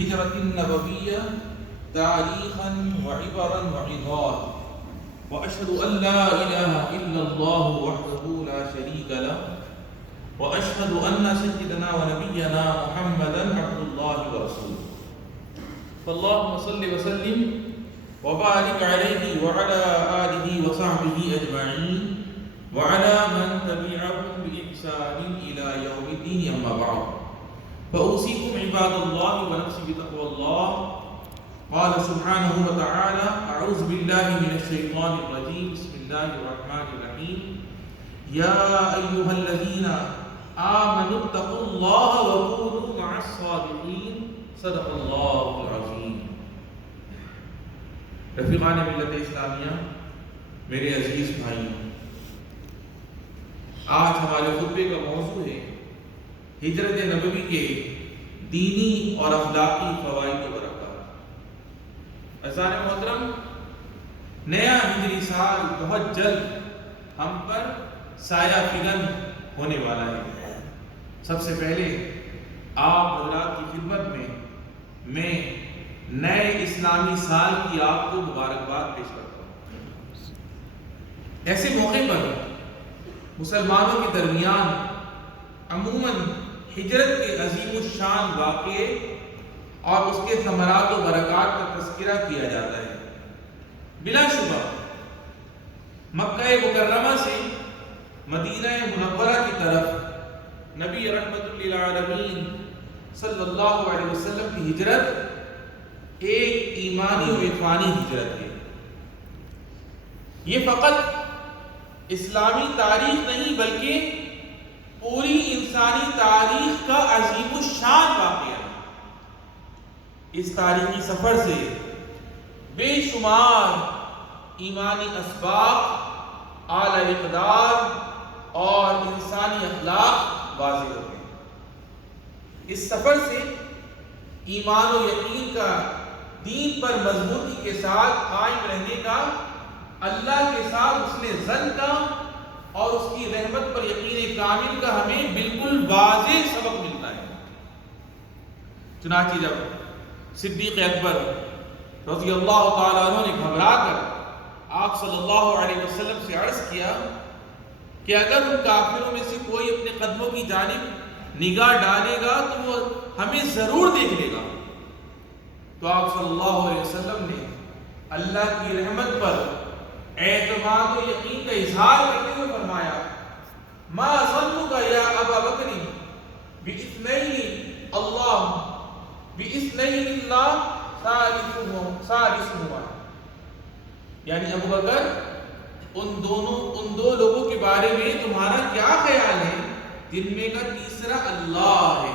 هجرة النبوية تاريخا وعبرا وعظات، وأشهد أن لا إله إلا الله وحده لا شريك له، وأشهد أن سيدنا ونبينا محمدا عبد الله ورسوله، فاللهم صل وسلم وبارك عليه وعلى آله وصحبه أجمعين وعلى من تبعهم بإحسان إلى يوم الدين، أما بعد، فأوصيكم عباد الله ونفسي بتقوى الله. قال سبحانه وتعالى: أعوذ بالله من الشيطان الرجيم، بسم الله الرحمن الرحيم، يا أيها الذين آمنوا اتقوا الله وكونوا مع الصادقين، صدق الله العظيم. رفیقان ملت اسلامیہ، میرے عزیز بھائی، آج ہمارے خطبے کا موضوع ہے ہجرت نبوی کے دینی اور اخلاقی فوائد و برکات۔ عزیزان محترم، نیا ہجری سال بہت جلد ہم پر سایہ فگن ہونے والا ہے۔ سب سے پہلے آپ حضرات کی خدمت میں نئے اسلامی سال کی آپ کو مبارکباد پیش کرتا ہوں۔ ایسے موقع پر مسلمانوں کے درمیان عموماً ہجرت کے عظیم الشان واقعے اور اس کے ثمرات و برکات کا تذکرہ کیا جاتا ہے۔ بلا شبہ مکہ مکرمہ سے مدینہ منورہ کی طرف نبی رحمت للعالمین صلی اللہ علیہ وسلم کی ہجرت ایک ایمانی و عرفانی ہجرت ہے۔ یہ فقط اسلامی تاریخ نہیں بلکہ پوری انسانی تاریخ کا عظیم الشان واقعہ ہے۔ اس تاریخی سفر سے بے شمار ایمانی اسباق، اعلی اقدار اور انسانی اخلاق واضح ہوتے ہیں۔ اس سفر سے ایمان و یقین کا، دین پر مضبوطی کے ساتھ قائم رہنے کا، اللہ کے ساتھ حسن ظن کا اور اس کی رحمت پر یقین کامل کا ہمیں بالکل واضح سبق ملتا ہے۔ چنانچہ جب صدیق اکبر رضی اللہ تعالیٰ عنہ نے گھبرا کر آپ صلی اللہ علیہ وسلم سے عرض کیا کہ اگر ان کافروں میں سے کوئی اپنے قدموں کی جانب نگاہ ڈالے گا تو وہ ہمیں ضرور دیکھ لے گا، تو آپ صلی اللہ علیہ وسلم نے اللہ کی رحمت پر اعتماد و یقین کا اظہار کرتے ہوئے فرمایا: ما ظنک یا ابا بکر باثنین اللہ ثالثہما، یعنی ابو بکر ان دو لوگوں کے بارے میں تمہارا کیا خیال ہے جن میں کا تیسرا اللہ ہے؟